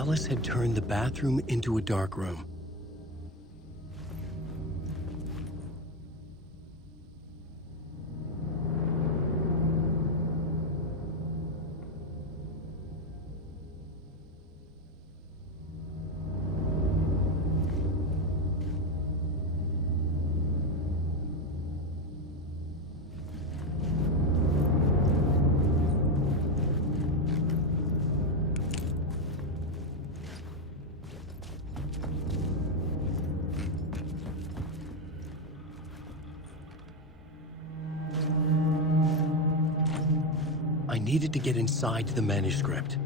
Alice had turned the bathroom into a dark room. I needed to get inside the manuscript.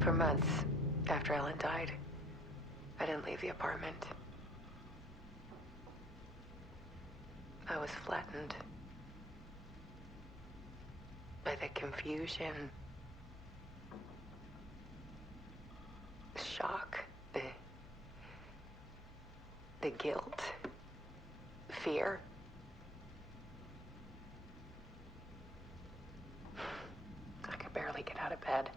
For months after Ellen died, I didn't leave the apartment. I was flattened by the confusion, the shock, the guilt, fear. I could barely get out of bed.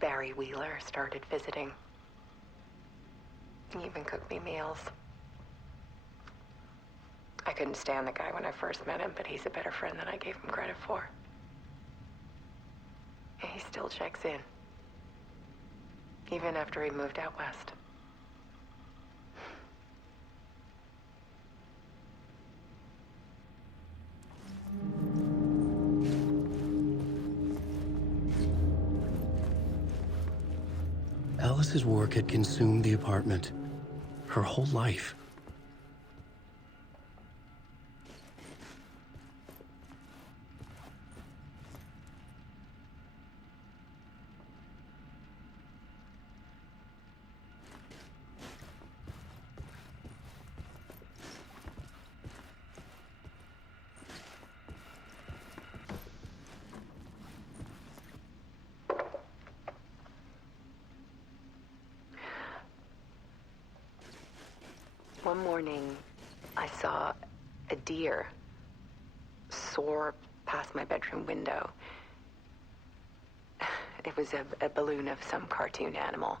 Barry Wheeler started visiting. He even cooked me meals. I couldn't stand the guy when I first met him, but he's a better friend than I gave him credit for. And he still checks in, even after he moved out west. Alice's work had consumed the apartment, her whole life. One morning, I saw a deer soar past my bedroom window. It was a balloon of some cartoon animal.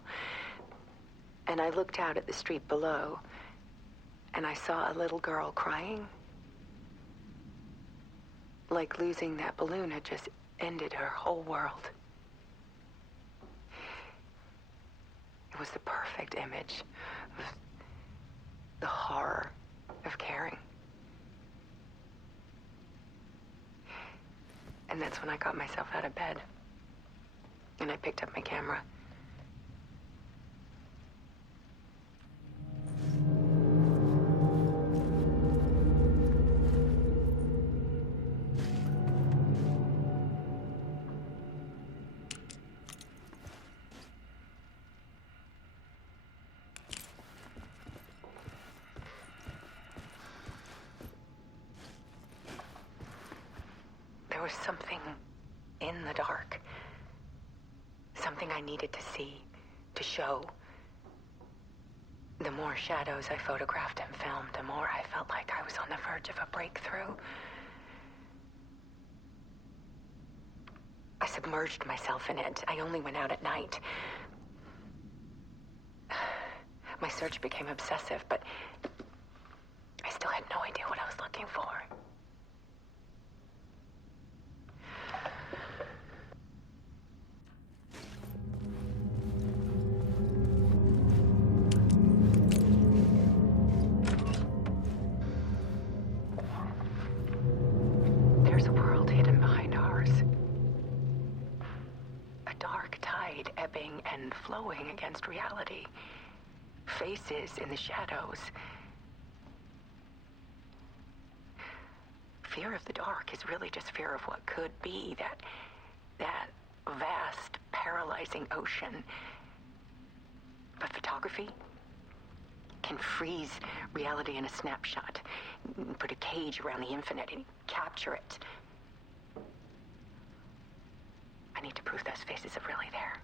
And I looked out at the street below, and I saw a little girl crying. Like losing that balloon had just ended her whole world. It was the perfect image of the horror of caring. And that's when I got myself out of bed. And I picked up my camera. There was something in the dark. Something I needed to see, to show. The more shadows I photographed and filmed, the more I felt like I was on the verge of a breakthrough. I submerged myself in it. I only went out at night. My search became obsessive, but I still had no idea what I was looking for. There's a world hidden behind ours. A dark tide ebbing and flowing against reality. Faces in the shadows. Fear of the dark is really just fear of what could be, that vast, paralyzing ocean. But photography can freeze reality in a snapshot, put a cage around the infinite and capture it. I need to prove those faces are really there.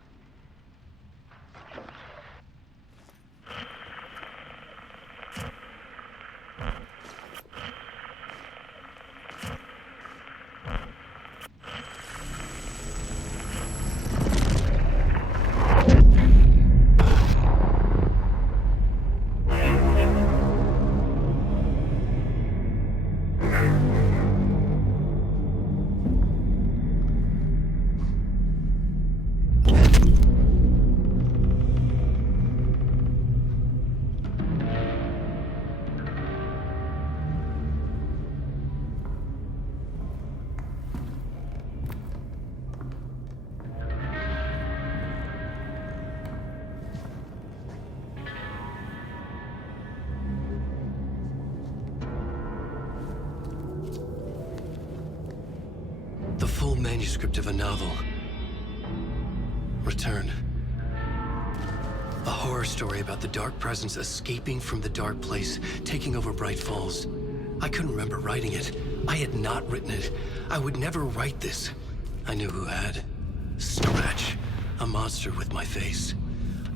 The full manuscript of a novel. Return. A horror story about the dark presence escaping from the dark place, taking over Bright Falls. I couldn't remember writing it. I had not written it. I would never write this. I knew who had. Scratch. A monster with my face.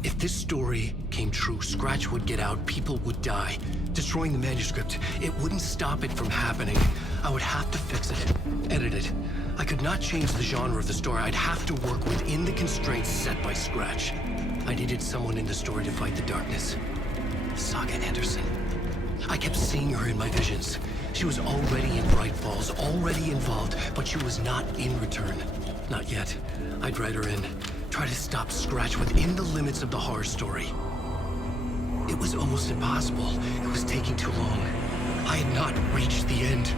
If this story came true, Scratch would get out, people would die. Destroying the manuscript, it wouldn't stop it from happening. I would have to fix it, edit it. I could not change the genre of the story. I'd have to work within the constraints set by Scratch. I needed someone in the story to fight the darkness. Saga Anderson. I kept seeing her in my visions. She was already in Bright Falls, already involved, but she was not in Return. Not yet. I'd write her in. Try to stop Scratch within the limits of the horror story. It was almost impossible. It was taking too long. I had not reached the end.